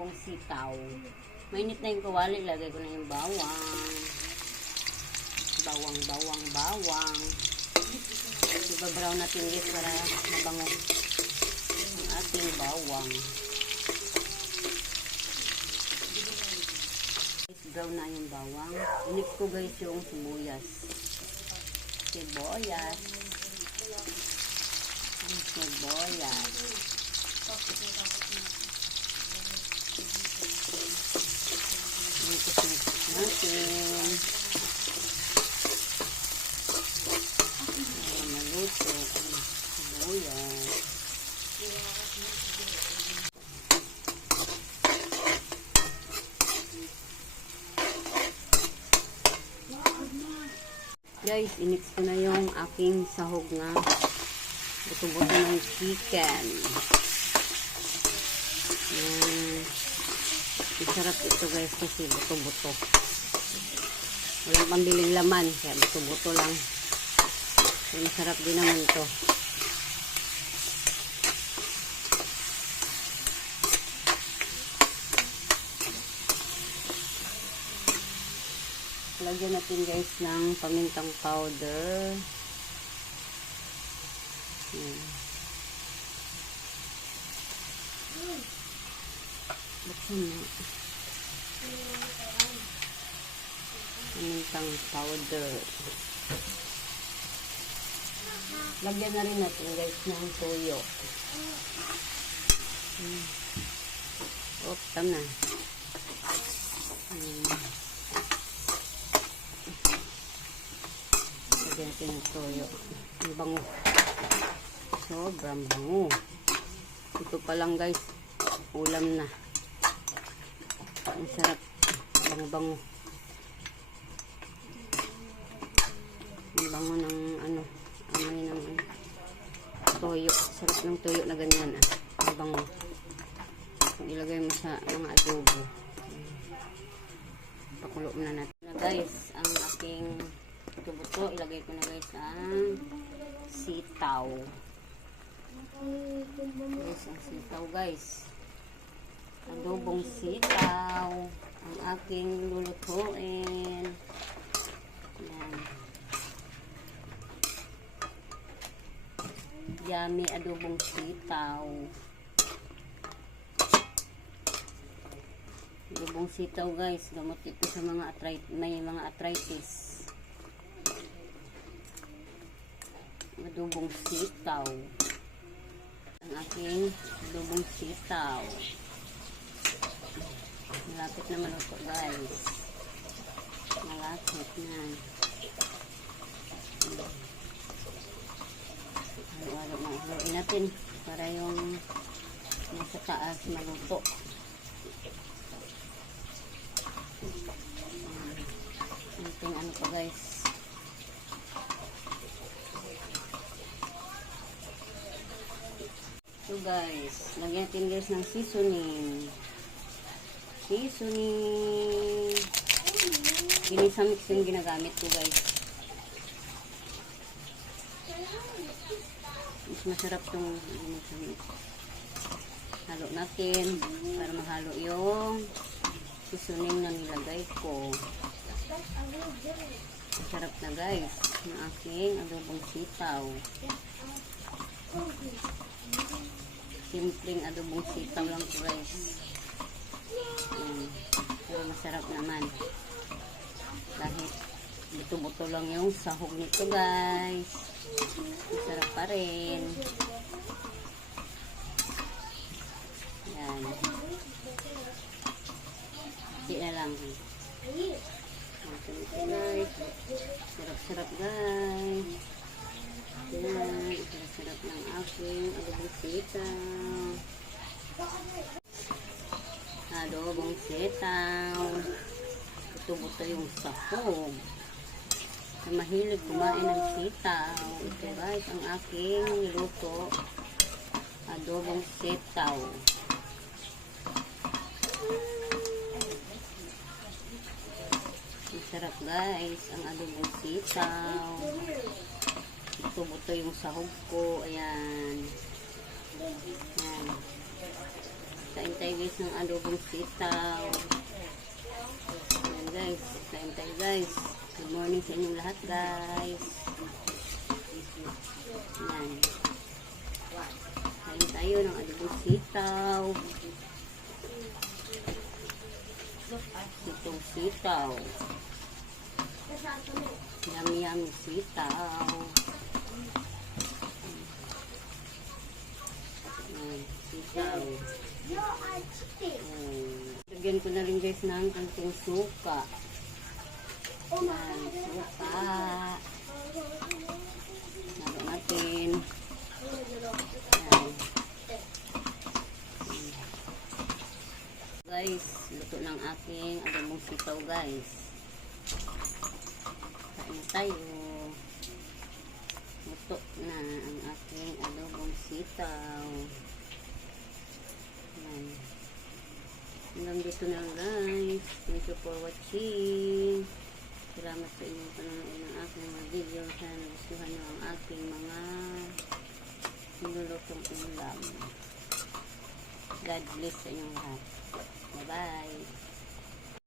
adobong sitaw. Mainit na yung kawali, lagay ko na yung bawang. Bawang, bawang, bawang. Iba-brown natin guys para mabango ang ating bawang. Brown na yung bawang. Inip ko guys yung sibuyas. Sibuyas. Ang sibuyas. Mix-mix natin. Para maluto ang sibuyas. Guys, inix ko na yung aking sahog na buto-buto ng chicken. Yan. Masarap ito guys kasi buto-buto. Walang pambiling laman. Kaya buto-buto lang. Kaya masarap din naman ito. Lagyan natin guys ng pamintang powder. Yan. Mo. Pamintang powder. Lagyan na rin natin guys ng toyo. Hmm. Oh, tama. Hmm. Lagyan natin ng toyo. Ang bango. Sobrang bango. Ito pa lang guys. Ulam na. Ang sarap. Bango-bango. Ang bango ng ano. Amoy ng toyo. Sarap ng toyo na ganyan ah. Ang bango. Kung ilagay mo sa mga adobo. Pakulo na natin. Na guys, ang aking buto-buto, ilagay ko na guys ang sitaw. Guys, ang sitaw guys. Adobong sitaw. Ang aking lulutuin. Yan. Yummy adobong sitaw. Adobong sitaw guys. Gamot ito sa mga arthritis, may mga arthritis. Adobong sitaw. Ang aking adobong sitaw. Malapit na maluto guys. Malapit na. Halo-halo na haluin natin para yung nasa taas maluto. Ating ano pa guys. So guys, lagyan natin guys ng seasoning. Seasoning. Ginisa mix yung ginagamit ko guys. Mas masarap tong ginisa mix. Halo natin para mahalo yung seasoning na nilagay ko. Masarap na guys. Ang aking adobong sitaw. Simpleng adobong sitaw lang guys. Yan. Pero masarap naman. Kahit buto-buto lang yung sahog nito guys. Masarap pa rin. Yan. Hindi na lang. Sarap-sarap guys. Yan. Sarap-sarap ng aking adobong sitaw. Adobong sitaw. Buto-buto yung sahog. Sa mahilig kumain ng sitaw. Ito guys, ang aking niluto. Adobong sitaw. Masarap guys, ang adobong sitaw. Buto-buto yung sahog ko. Ayan. Ayan. Kain tayo guys ng adobong sitaw. Ayan guys. Kain tayo guys. Good morning sa inyong lahat guys. Ayan. Kain tayo ng adobong sitaw. Itong sitaw. Yummy yummy sitaw. Ayan, sitaw. Ayan. Lagyan ko na rin guys ng kanting suka. Ayan, suka. Nalo natin. Ayan. Guys, luto ng aking adobong sitaw guys. Kain tayo. Luto na ang aking adobong sitaw. Ayan. Hanggang dito na guys. Thank you for watching. Salamat sa inyong panonood ng aking mga video. Sana gustuhan nyo ang aking mga nilulutong ulam. God bless sa inyong lahat. Bye-bye.